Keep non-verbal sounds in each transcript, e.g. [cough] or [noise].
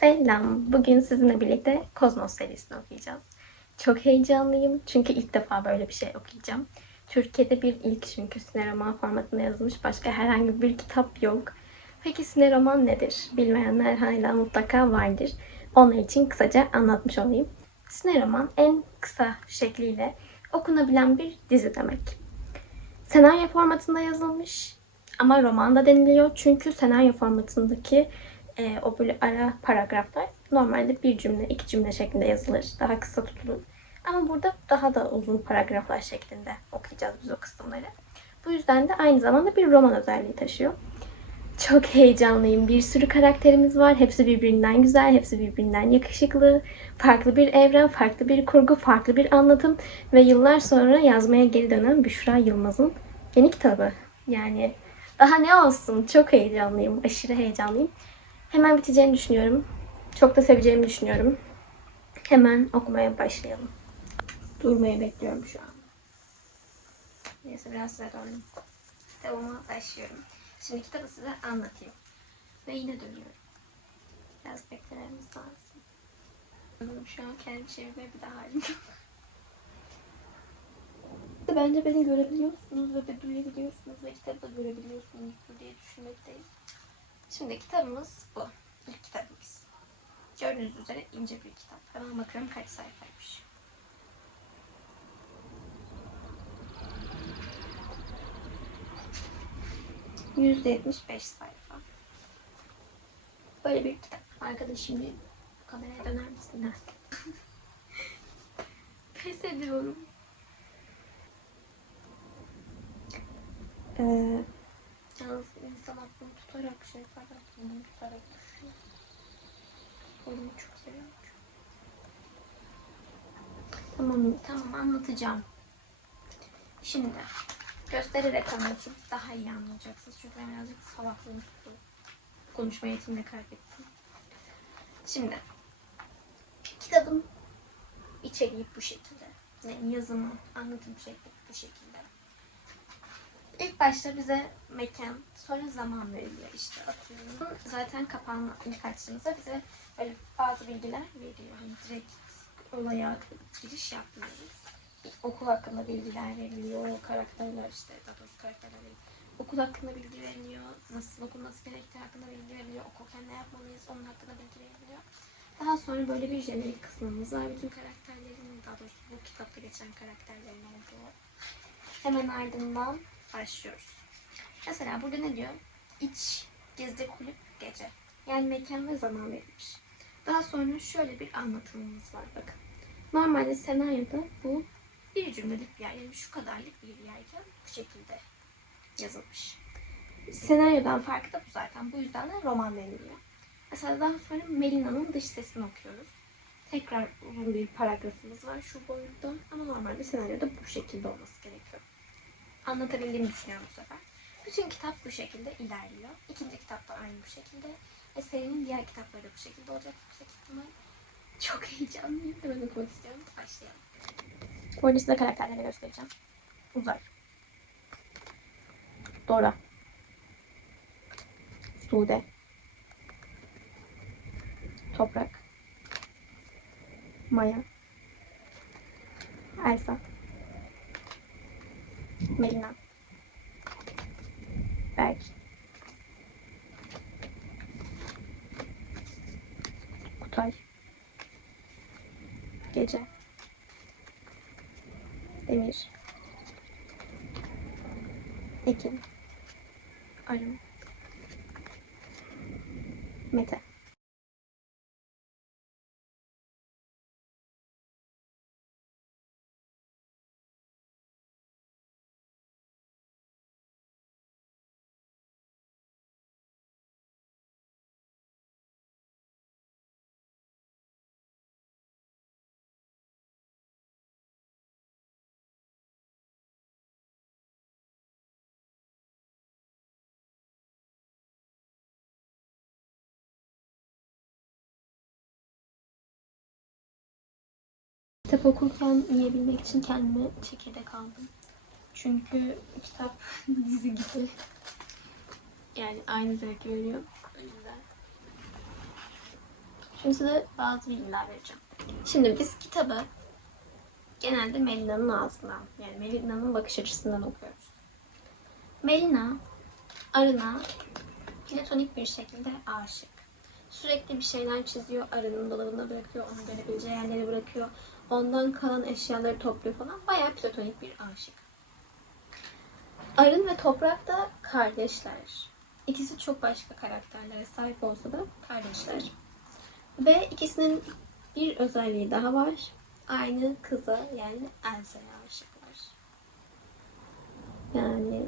Selam. Bugün sizinle birlikte Kozmos serisini okuyacağız. Çok heyecanlıyım çünkü ilk defa böyle bir şey okuyacağım. Türkiye'de bir ilk çünkü sinema formatında yazılmış başka herhangi bir kitap yok. Peki sinema nedir? Bilmeyenler hala mutlaka vardır. Onlar için kısaca anlatmış olayım. Sinema en kısa şekliyle okunabilen bir dizi demek. Senaryo formatında yazılmış ama roman da deniliyor çünkü senaryo formatındaki e, o böyle ara paragraflar normalde bir cümle, iki cümle şeklinde yazılır. Daha kısa tutulur. Ama burada daha da uzun paragraflar şeklinde okuyacağız biz o kısımları. Bu yüzden de aynı zamanda bir roman özelliği taşıyor. Çok heyecanlıyım. Bir sürü karakterimiz var. Hepsi birbirinden güzel, hepsi birbirinden yakışıklı. Farklı bir evren, farklı bir kurgu, farklı bir anlatım ve yıllar sonra yazmaya geri dönen Büşra Yılmaz'ın yeni kitabı. Yani daha ne olsun? Çok heyecanlıyım. Aşırı heyecanlıyım. Hemen biteceğini düşünüyorum. Çok da seveceğimi düşünüyorum. Hemen okumaya başlayalım. Durmayı bekliyorum şu an. Neyse biraz size döndüm. Kitabıma başlıyorum. Şimdi kitabı size anlatayım. Ve yine dönüyorum. Biraz beklememiz lazım. Şu an kendi çevirmeye bir daha halim. Bence beni görebiliyorsunuz ve duyabiliyorsunuz ve kitabı da görebiliyorsunuz diye düşünmekteyim. Şimdi kitabımız bu. İlk kitabımız. Gördüğünüz üzere ince bir kitap. Hemen bakalım kaç sayfaymış. %75 sayfa. Böyle bir kitap. Arkadaş şimdi kameraya döner misin? [laughs] Pes ediyorum. Ee, yalnız insan aklını tutarak şey. Bunu tutarak düşüyor. Onu çok seviyorum. Tamam, tamam anlatacağım. Şimdi göstererek anlatayım. Daha iyi anlayacaksınız. Çünkü ben birazcık salaklığım tuttu. Konuşma yetimini kaybettim. Şimdi kitabın içeriği bu şekilde. Yani yazımı, anlatım şekli bu şekilde. İlk başta bize mekan, sonra zaman veriliyor işte atıyorum. Zaten kapağını ilk açtığımızda bize böyle bazı bilgiler veriyor. Hani direkt olaya giriş yapmıyoruz. Okul hakkında bilgiler veriliyor, karakterler işte, daha doğrusu karakterler. Okul hakkında bilgi veriliyor, nasıl okunması gerektiği hakkında bilgi veriliyor, okurken ne yapmalıyız onun hakkında bilgi veriliyor. Daha sonra böyle bir jenerik kısmımız var. Bütün karakterlerin, daha doğrusu bu kitapta geçen karakterlerin olduğu. Hemen ardından başlıyoruz. Mesela burada ne diyor? İç, gizli kulüp, gece. Yani mekan ve zaman verilmiş. Daha sonra şöyle bir anlatımımız var bakın. Normalde senaryoda bu bir cümlelik bir yer, yani şu kadarlık bir yerken bu şekilde yazılmış. Senaryodan farkı da bu zaten. Bu yüzden de roman deniliyor. Mesela daha sonra Melina'nın dış sesini okuyoruz. Tekrar uzun bir paragrafımız var şu boyutta ama normalde senaryoda bu şekilde olması gerekiyor anlatabildiğimi düşünüyorum bu sefer. Bütün kitap bu şekilde ilerliyor. İkinci kitap da aynı bu şekilde. Ve serinin diğer kitapları da bu şekilde olacak yüksek ihtimal. Çok heyecanlıyım. Hemen okumak istiyorum. Başlayalım. Bu arada size karakterleri göstereceğim. Uzay. Dora. Sude. Toprak. Maya. Elsa. Melina. Berk. Kutay. Gece. Demir. Ekin. Arım. Mete. Kitap okurken yiyebilmek için kendime çekirdek aldım. Çünkü kitap [laughs] dizi gibi. Yani aynı zevk veriyor. Şimdi size bazı bilgiler vereceğim. Şimdi biz kitabı genelde Melina'nın ağzından, yani Melina'nın bakış açısından okuyoruz. Melina, arına platonik bir şekilde aşık. Sürekli bir şeyler çiziyor, arının dolabına bırakıyor, onu görebileceği yerlere bırakıyor. Ondan kalan eşyaları topluyor falan. Bayağı platonik bir aşık. Arın ve Toprak da kardeşler. İkisi çok başka karakterlere sahip olsa da kardeşler. Ve ikisinin bir özelliği daha var. Aynı kıza yani Elsa'ya aşıklar. Yani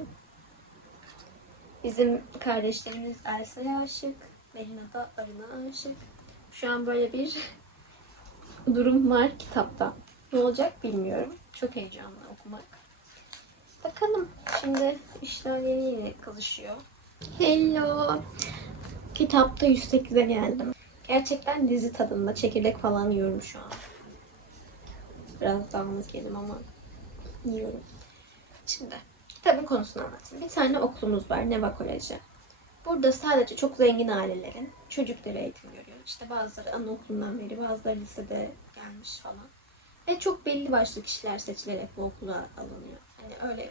bizim kardeşlerimiz Elsa'ya aşık. Melina da Arın'a aşık. Şu an böyle bir durum var kitapta. Ne olacak bilmiyorum. Çok heyecanlı okumak. Bakalım. Şimdi işler yeni yeni kızışıyor. Hello. Kitapta 108'e geldim. Gerçekten dizi tadında çekirdek falan yiyorum şu an. Biraz dağınık yedim ama yiyorum. Şimdi kitabın konusunu anlatayım. Bir tane okulumuz var. Neva Koleji. Burada sadece çok zengin ailelerin çocukları eğitim görüyor. İşte bazıları anaokulundan beri, bazıları lisede gelmiş falan. Ve çok belli başlı kişiler seçilerek bu okula alınıyor. Hani öyle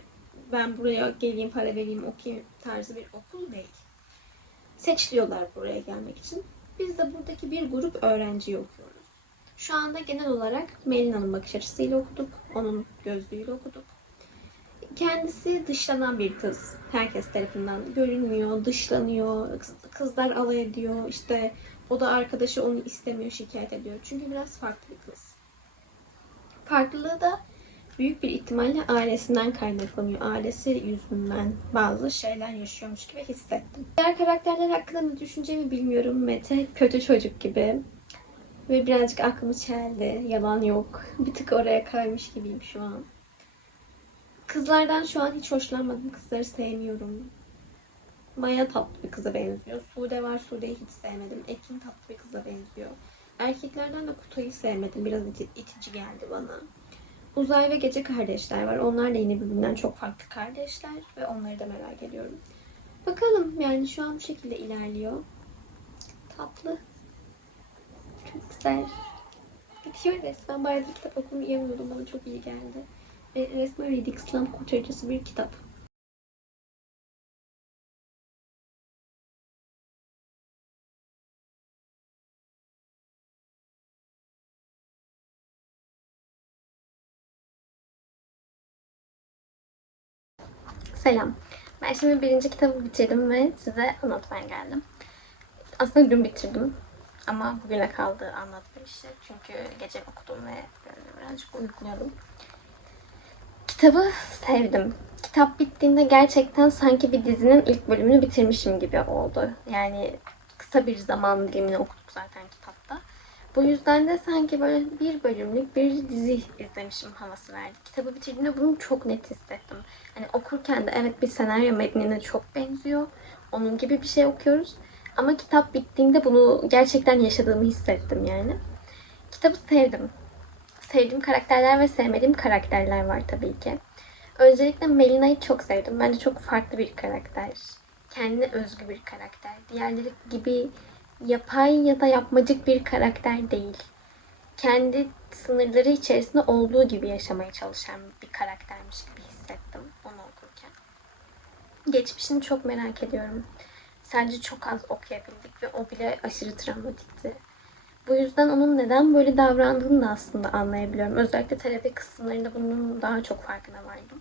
ben buraya geleyim, para vereyim, okuyayım tarzı bir okul değil. Seçiliyorlar buraya gelmek için. Biz de buradaki bir grup öğrenciyi okuyoruz. Şu anda genel olarak Melina'nın bakış açısıyla okuduk. Onun gözlüğüyle okuduk. Kendisi dışlanan bir kız. Herkes tarafından görünmüyor, dışlanıyor. Kız- Kızlar alay ediyor. İşte o da arkadaşı onu istemiyor, şikayet ediyor. Çünkü biraz farklı bir kız. Farklılığı da büyük bir ihtimalle ailesinden kaynaklanıyor. Ailesi yüzünden bazı şeyler yaşıyormuş gibi hissettim. Diğer karakterler hakkında ne düşüneceğimi bilmiyorum. Mete kötü çocuk gibi. Ve birazcık aklımı çeldi. Yalan yok. Bir tık oraya kaymış gibiyim şu an. Kızlardan şu an hiç hoşlanmadım. Kızları sevmiyorum. Maya tatlı bir kıza benziyor. Sude var. Sude'yi hiç sevmedim. Ekin tatlı bir kıza benziyor. Erkeklerden de Kutay'ı sevmedim. Biraz iti- itici geldi bana. Uzay ve Gece kardeşler var. Onlar da yine birbirinden çok farklı kardeşler. Ve onları da merak ediyorum. Bakalım yani şu an bu şekilde ilerliyor. Tatlı. Çok güzel. Bitiyor resmen. Bayağıdır kitap okumayamıyordum. Bana çok iyi geldi. Ve resmen Redik İslam kurtarıcısı bir kitap. Selam. Ben şimdi birinci kitabı bitirdim ve size anlatmaya geldim. Aslında dün bitirdim. Ama bugüne kaldı anlatma işi. Çünkü gece okudum ve böyle birazcık uyukluyordum. Kitabı sevdim. Kitap bittiğinde gerçekten sanki bir dizinin ilk bölümünü bitirmişim gibi oldu. Yani kısa bir zaman dilimini okuduk zaten kitapta. Bu yüzden de sanki böyle bir bölümlük bir dizi izlemişim havası verdi. Kitabı bitirdiğimde bunu çok net hissettim. Hani okurken de evet bir senaryo metnine çok benziyor. Onun gibi bir şey okuyoruz. Ama kitap bittiğinde bunu gerçekten yaşadığımı hissettim yani. Kitabı sevdim. Sevdiğim karakterler ve sevmediğim karakterler var tabii ki. Öncelikle Melina'yı çok sevdim. Bence çok farklı bir karakter. Kendine özgü bir karakter. Diğerleri gibi yapay ya da yapmacık bir karakter değil. Kendi sınırları içerisinde olduğu gibi yaşamaya çalışan bir karaktermiş gibi hissettim onu okurken. Geçmişini çok merak ediyorum. Sadece çok az okuyabildik ve o bile aşırı travmatikti. Bu yüzden onun neden böyle davrandığını da aslında anlayabiliyorum. Özellikle terapi kısımlarında bunun daha çok farkına vardım.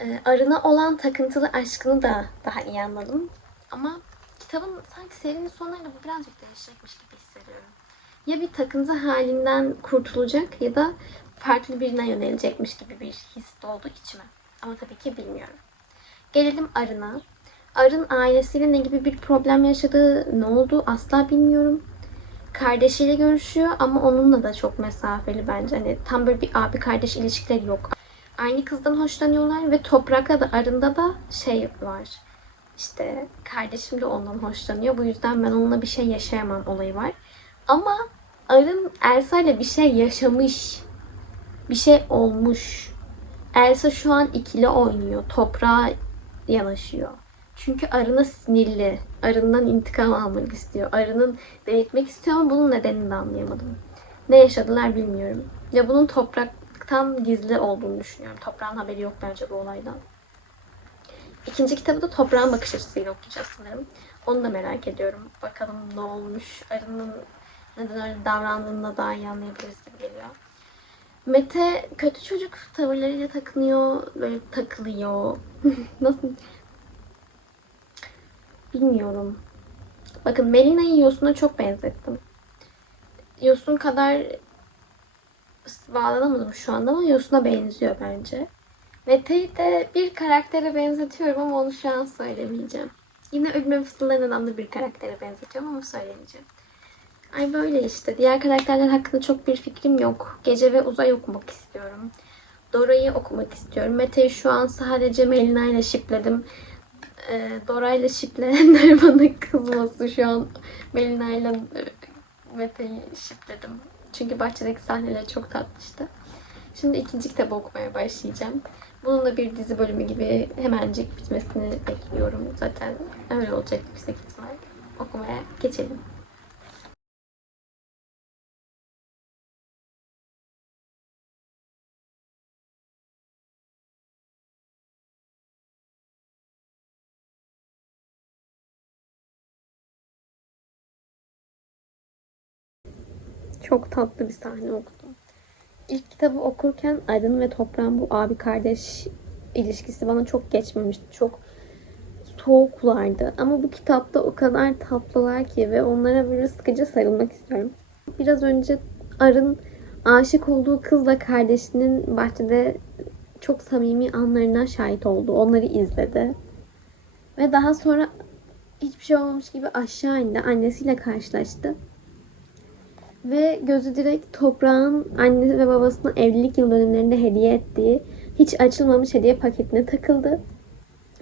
Ee, Arına olan takıntılı aşkını da daha iyi anladım. Ama kitabın sanki serinin sonlarında bu birazcık değişecekmiş gibi hissediyorum. Ya bir takıntı halinden kurtulacak ya da farklı birine yönelecekmiş gibi bir his doldu içime. Ama tabii ki bilmiyorum. Gelelim Arın'a. Arın ailesiyle ne gibi bir problem yaşadığı, ne oldu asla bilmiyorum. Kardeşiyle görüşüyor ama onunla da çok mesafeli bence. Hani tam böyle bir abi kardeş ilişkileri yok. Aynı kızdan hoşlanıyorlar ve Toprak'la da Arın'da da şey var. İşte kardeşim de ondan hoşlanıyor. Bu yüzden ben onunla bir şey yaşayamam olayı var. Ama Arın Elsa ile bir şey yaşamış. Bir şey olmuş. Elsa şu an ikili oynuyor. Toprağa yanaşıyor. Çünkü arına sinirli. Arından intikam almak istiyor. Arının delirtmek istiyor ama bunun nedenini de anlayamadım. Ne yaşadılar bilmiyorum. Ya bunun topraktan gizli olduğunu düşünüyorum. Toprağın haberi yok bence bu olaydan. İkinci kitabı da toprağın bakış açısıyla okuyacağız sanırım. Onu da merak ediyorum. Bakalım ne olmuş. Arının neden öyle davrandığını da daha iyi anlayabiliriz gibi geliyor. Mete kötü çocuk tavırlarıyla takınıyor. Böyle takılıyor. [laughs] Nasıl? Bilmiyorum. Bakın Melina'yı Yosun'a çok benzettim. Yosun kadar bağlanamadım şu anda ama Yosun'a benziyor bence. Mete'yi de bir karaktere benzetiyorum ama onu şu an söylemeyeceğim. Yine Ölüm Fısıldayan da bir karaktere benzetiyorum ama söylemeyeceğim. Ay böyle işte. Diğer karakterler hakkında çok bir fikrim yok. Gece ve Uzay okumak istiyorum. Dora'yı okumak istiyorum. Mete'yi şu an sadece Melina ile şipledim. Ee, Dora ile şipleyenler [laughs] bana kızmasın şu an. Melina ile Mete'yi şipledim. Çünkü bahçedeki sahneler çok tatlıştı. Şimdi ikinci kitabı okumaya başlayacağım. Bunun da bir dizi bölümü gibi hemencik bitmesini bekliyorum. Zaten öyle olacak yüksek ihtimal. Okumaya geçelim. Çok tatlı bir sahne okudum. İlk kitabı okurken Aydın ve Toprağın bu abi kardeş ilişkisi bana çok geçmemişti. Çok soğuklardı. Ama bu kitapta o kadar tatlılar ki ve onlara böyle sıkıca sarılmak istiyorum. Biraz önce Arın aşık olduğu kızla kardeşinin bahçede çok samimi anlarına şahit oldu. Onları izledi. Ve daha sonra hiçbir şey olmamış gibi aşağı indi. Annesiyle karşılaştı. Ve gözü direkt toprağın annesi ve babasının evlilik yıl dönümlerinde hediye ettiği hiç açılmamış hediye paketine takıldı.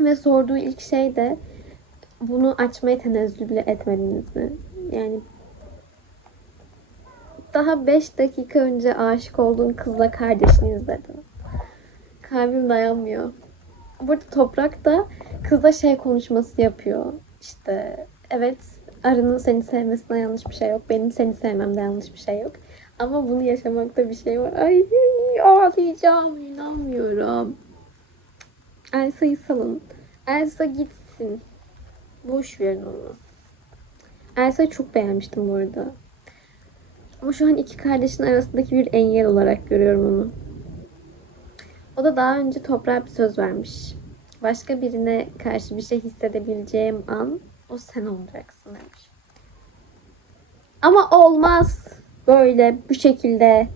Ve sorduğu ilk şey de bunu açmaya tenezzül bile etmediniz mi? Yani daha 5 dakika önce aşık olduğun kızla kardeşini izledim. Kalbim dayanmıyor. Burada Toprak da kızla şey konuşması yapıyor. İşte evet Arı'nın seni sevmesine yanlış bir şey yok. Benim seni sevmemde yanlış bir şey yok. Ama bunu yaşamakta bir şey var. Ay ağlayacağım inanmıyorum. Elsa'yı salın. Elsa gitsin. Boş verin onu. Elsa'yı çok beğenmiştim bu arada. Ama şu an iki kardeşin arasındaki bir engel olarak görüyorum onu. O da daha önce toprağa bir söz vermiş. Başka birine karşı bir şey hissedebileceğim an o sen olacaksın demiş. Ama olmaz böyle bu şekilde.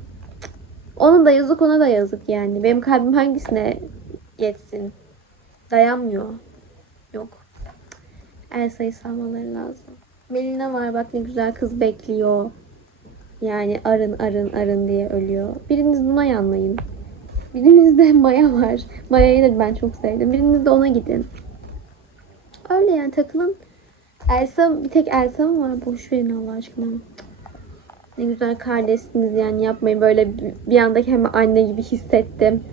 Onun da yazık ona da yazık yani. Benim kalbim hangisine yetsin? Dayanmıyor. Yok. Elsa'yı salmaları lazım. Melina var bak ne güzel kız bekliyor. Yani arın arın arın diye ölüyor. Biriniz buna yanlayın. Biriniz de Maya var. Maya'yı da ben çok sevdim. Biriniz de ona gidin. Öyle yani takılın. Elsa bir tek Elsa mı var? Boş verin Allah aşkına. Ne güzel kardeşsiniz yani yapmayın böyle bir anda hem anne gibi hissettim.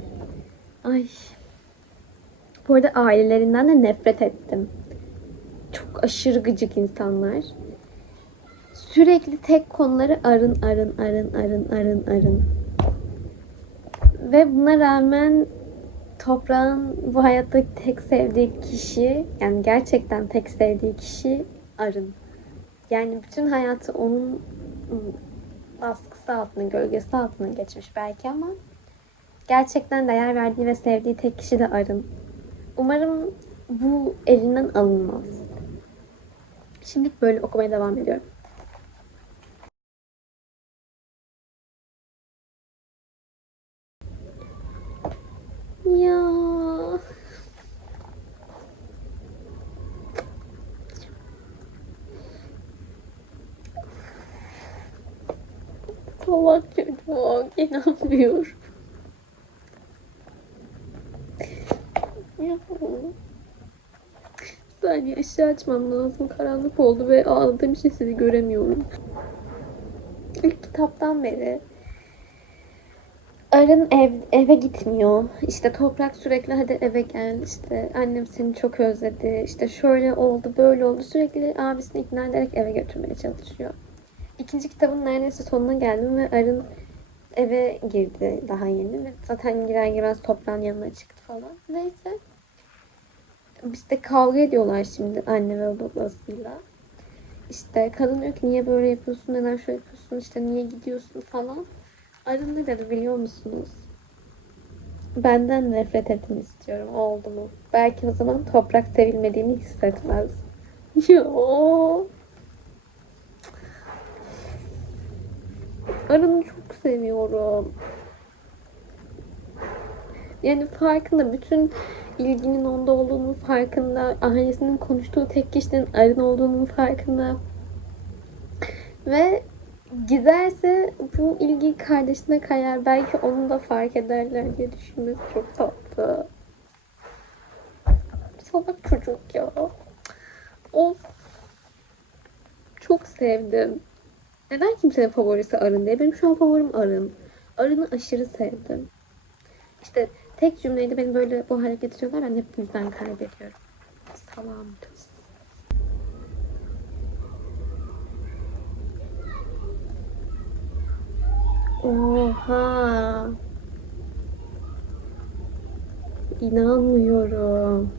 Ay. Bu arada ailelerinden de nefret ettim. Çok aşırı gıcık insanlar. Sürekli tek konuları arın arın arın arın arın arın. Ve buna rağmen toprağın bu hayatta tek sevdiği kişi yani gerçekten tek sevdiği kişi Arın. Yani bütün hayatı onun baskısı altında, gölgesi altına geçmiş belki ama gerçekten değer verdiği ve sevdiği tek kişi de Arın. Umarım bu elinden alınmaz. Şimdilik böyle okumaya devam ediyorum. Ya salak çocuk inanmıyorum. Ya. Saniye ışığı açmam lazım. Karanlık oldu ve ağladığım için sizi göremiyorum. İlk kitaptan beri Arın ev, eve gitmiyor. İşte toprak sürekli hadi eve gel. İşte annem seni çok özledi. İşte şöyle oldu böyle oldu. Sürekli abisini ikna ederek eve götürmeye çalışıyor. İkinci kitabın neredeyse sonuna geldim ve Arın eve girdi daha yeni. Ve zaten girer girmez toprağın yanına çıktı falan. Neyse. İşte kavga ediyorlar şimdi anne ve babasıyla. İşte kadın diyor ki niye böyle yapıyorsun, neden şöyle yapıyorsun, işte niye gidiyorsun falan. Arın ne dedi biliyor musunuz? Benden nefret etsin istiyorum. Oldu mu? Belki o zaman toprak sevilmediğini hissetmez. [laughs] Ya. Arın'ı çok seviyorum. Yani farkında bütün ilginin onda olduğunun farkında. Ailesinin konuştuğu tek kişinin Arın olduğunun farkında. Ve giderse bu ilgi kardeşine kayar. Belki onu da fark ederler diye düşünmesi çok tatlı. Salak çocuk ya. Of. Çok sevdim. Neden kimsenin favorisi Arın diye? Benim şu an favorim Arın. Arın'ı aşırı sevdim. İşte tek cümleyle beni böyle bu hale getiriyorlar. Ben hep yüzden kaybediyorum. Salam kız. Oha. İnanmıyorum.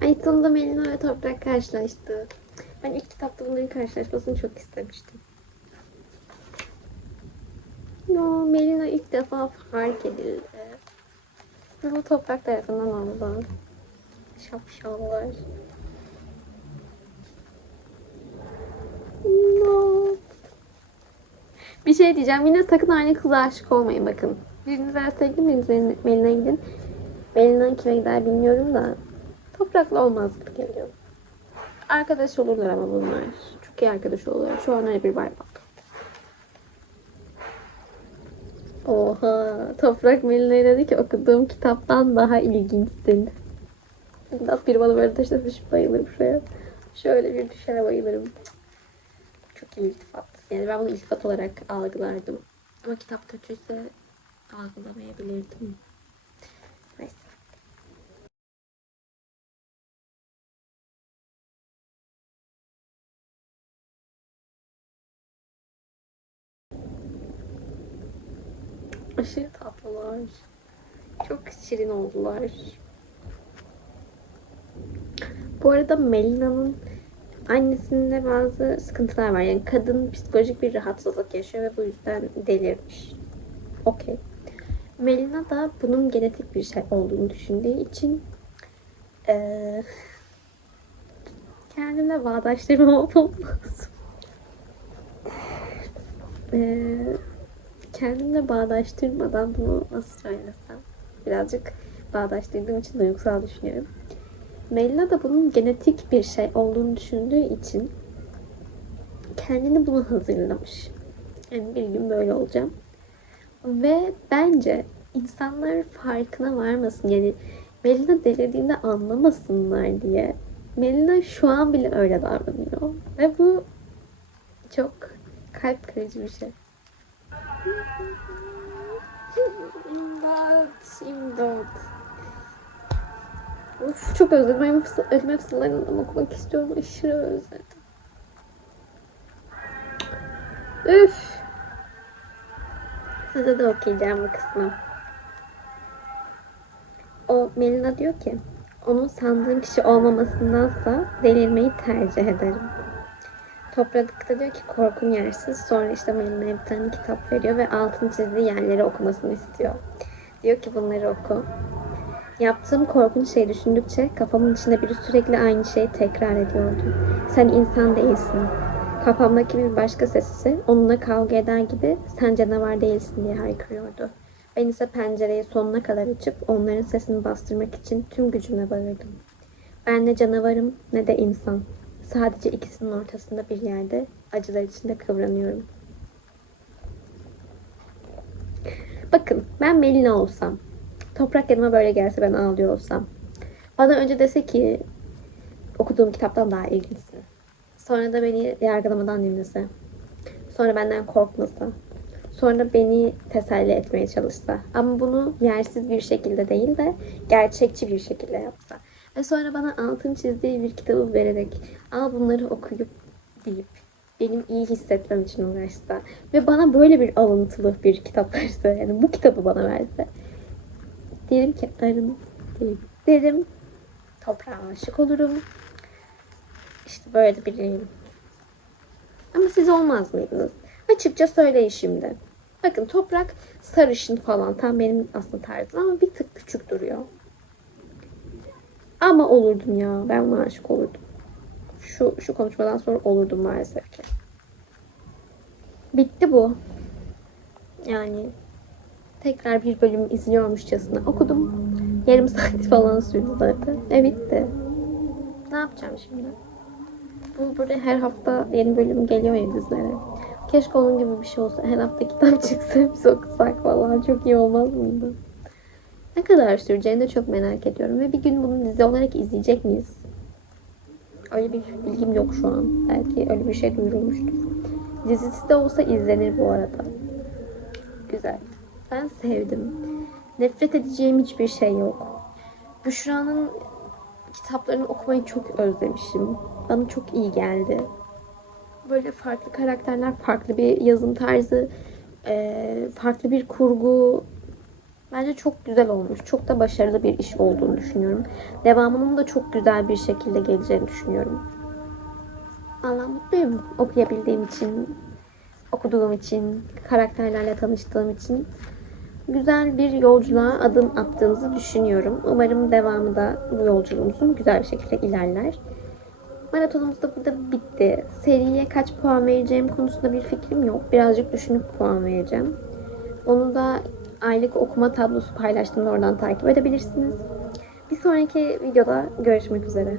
Ay sonunda Melina ve Toprak karşılaştı. Ben ilk kitapta bunların karşılaşmasını çok istemiştim. No, Melina ilk defa fark edildi. Bu Toprak tarafından oldu. Şapşallar. No. Bir şey diyeceğim. Yine sakın aynı kıza aşık olmayın bakın. Biriniz Ersel'e biriniz Melina'ya gidin. Melina kime gider bilmiyorum da. Toprakla olmaz gibi geliyor. Arkadaş olurlar ama bunlar. Çok iyi arkadaş olurlar. Şu an öyle bir var bak. Oha. Toprak Melina'ya dedi ki okuduğum kitaptan daha ilginçsin. İmdat biri bana böyle taşla düşüp bayılırım şuraya. Şöyle bir düşer bayılırım. Çok iyi iltifat. Yani ben bunu iltifat olarak algılardım. Ama kitap kötüyse algılamayabilirdim. Aşırı tatlılar. Çok şirin oldular. Bu arada Melina'nın annesinde bazı sıkıntılar var. Yani kadın psikolojik bir rahatsızlık yaşıyor ve bu yüzden delirmiş. Okey. Melina da bunun genetik bir şey olduğunu düşündüğü için eee kendine bağdaştırma [laughs] olmam lazım. Eee kendimle bağdaştırmadan bunu nasıl söylesem birazcık bağdaştırdığım için duygusal düşünüyorum. Melina da bunun genetik bir şey olduğunu düşündüğü için kendini buna hazırlamış. Yani bir gün böyle olacağım. Ve bence insanlar farkına varmasın. Yani Melina delirdiğinde anlamasınlar diye. Melina şu an bile öyle davranıyor. Ve bu çok kalp kırıcı bir şey. İmdat, imdat. Of, çok özledim. Benim elime fısıldayan okumak istiyorum. Aşırı özledim. Üf. Size de okuyacağım bu kısmı. O Melina diyor ki onun sandığım kişi olmamasındansa delirmeyi tercih ederim. Toprak da diyor ki korkun yersiz. Sonra işte Melina'ya bir tane kitap veriyor ve altını çizdiği yerleri okumasını istiyor. Diyor ki bunları oku. Yaptığım korkunç şeyi düşündükçe kafamın içinde biri sürekli aynı şeyi tekrar ediyordu. Sen insan değilsin. Kafamdaki bir başka ses ise onunla kavga eder gibi sen canavar değilsin diye haykırıyordu. Ben ise pencereyi sonuna kadar açıp onların sesini bastırmak için tüm gücümle bağırdım. Ben ne canavarım ne de insan. Sadece ikisinin ortasında bir yerde acılar içinde kıvranıyorum. Bakın ben Melina olsam, toprak yanıma böyle gelse ben ağlıyor olsam. Bana önce dese ki okuduğum kitaptan daha ilginçsin. Sonra da beni yargılamadan dinlese. Sonra benden korkmasa. Sonra beni teselli etmeye çalışsa. Ama bunu yersiz bir şekilde değil de gerçekçi bir şekilde yapsa. Ve sonra bana altın çizdiği bir kitabı vererek al bunları okuyup deyip benim iyi hissetmem için uğraşsa ve bana böyle bir alıntılı bir kitap verse yani bu kitabı bana verse derim ki arın derim, derim toprağa aşık olurum işte böyle biriyim ama siz olmaz mıydınız? Açıkça söyleyin şimdi. Bakın toprak sarışın falan tam benim aslında tarzım ama bir tık küçük duruyor. Ama olurdum ya. Ben ona aşık olurdum. Şu, şu konuşmadan sonra olurdum maalesef ki. Bitti bu. Yani tekrar bir bölüm izliyormuşçasına okudum. Yarım saat [laughs] falan sürdü zaten. E bitti. Ne yapacağım şimdi? Bu böyle her hafta yeni bölüm geliyor ya dizilere. Keşke onun gibi bir şey olsa. Her hafta kitap [laughs] çıksa biz okusak falan. Çok iyi olmaz mıydı? Ne kadar süreceğini de çok merak ediyorum. Ve bir gün bunu dizi olarak izleyecek miyiz? Öyle bir bilgim yok şu an. Belki öyle bir şey duyurulmuştur. Dizisi de olsa izlenir bu arada. Güzel. Ben sevdim. Nefret edeceğim hiçbir şey yok. Büşra'nın kitaplarını okumayı çok özlemişim. Bana çok iyi geldi. Böyle farklı karakterler, farklı bir yazım tarzı, eee, farklı bir kurgu. Bence çok güzel olmuş. Çok da başarılı bir iş olduğunu düşünüyorum. Devamının da çok güzel bir şekilde geleceğini düşünüyorum. Allah mutluyum okuyabildiğim için, okuduğum için, karakterlerle tanıştığım için. Güzel bir yolculuğa adım attığımızı düşünüyorum. Umarım devamı da bu yolculuğumuzun güzel bir şekilde ilerler. Maratonumuz da burada bitti. Seriye kaç puan vereceğim konusunda bir fikrim yok. Birazcık düşünüp puan vereceğim. Onu da aylık okuma tablosu paylaştığımda oradan takip edebilirsiniz. Bir sonraki videoda görüşmek üzere.